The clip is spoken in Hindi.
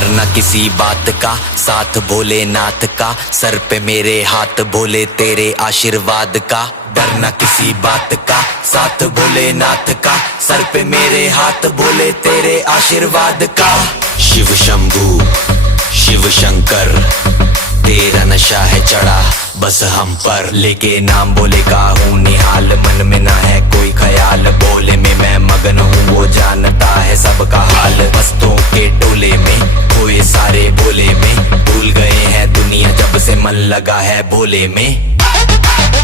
डरना किसी बात का, साथ भोलेनाथ का, सर पे मेरे हाथ भोले तेरे आशीर्वाद का। डरना किसी बात का, साथ भोलेनाथ का, सर पे मेरे हाथ भोले तेरे आशीर्वाद का। शिव शंभू शिव शंकर तेरा नशा है चढ़ा बस हम पर, लेके नाम बोले का हूँ निहाल, मन में ना है कोई ख्याल, बोले में मैं मगन हूँ वो जानता है सबका हाल। मस्तों के टोले में खोए सारे भोले में, भूल गए हैं दुनिया जब से मन लगा है भोले में।